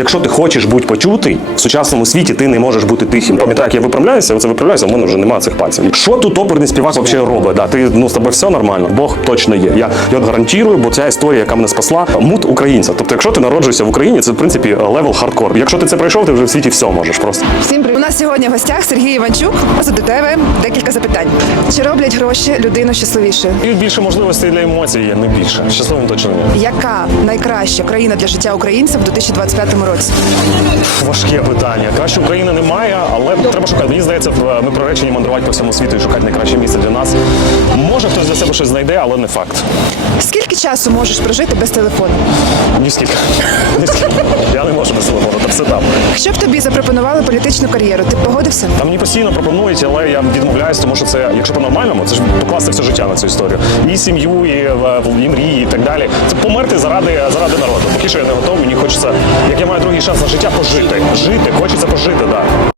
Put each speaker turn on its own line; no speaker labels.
якщо ти хочеш бути почутий, в сучасному світі ти не можеш бути тихим. Пам'ятаю, як я виправляюся, в мене вже немає цих пальців. Що тут оперний співак взагалі робить? Да, ти, з тобою все нормально, Бог точно є. Я от гарантую, бо ця історія, яка мене спасла, мут українця. Тобто, якщо ти народжуєшся в Україні, це, в принципі, левел хардкор. Якщо ти це пройшов, ти вже в світі все можеш просто.
Всім привіт. У нас сьогодні в гостях Сергій Іванчук. До тебе декілька запитань. Чи роблять гроші людину щасливішою?
І більше можливостей для емоцій є, не більше. Щасливим точно ні.
Яка найкраща країна для життя українців у 2025 році?
Важке питання. Краще України немає, але треба шукати. Мені здається, ми приречені мандрувати по всьому світу і шукати найкраще місце для нас. Може, хтось для себе щось знайде, але не факт.
Скільки часу можеш прожити без телефону?
Ні скільки. Я не можу без телефону, та все там.
Якщо б тобі запропонували політичну кар'єру, ти б погодився?
Там мені постійно пропонують, але я відмовляюсь, тому що це, якщо по-нормальному, це ж покласти все життя на цю історію. І сім'ю, і мрії, і так далі. Це померти заради народу. Поки що я не готовий, мені хочеться, як я маю другий шанс на життя, пожити. Жити, хочеться пожити, так. Да.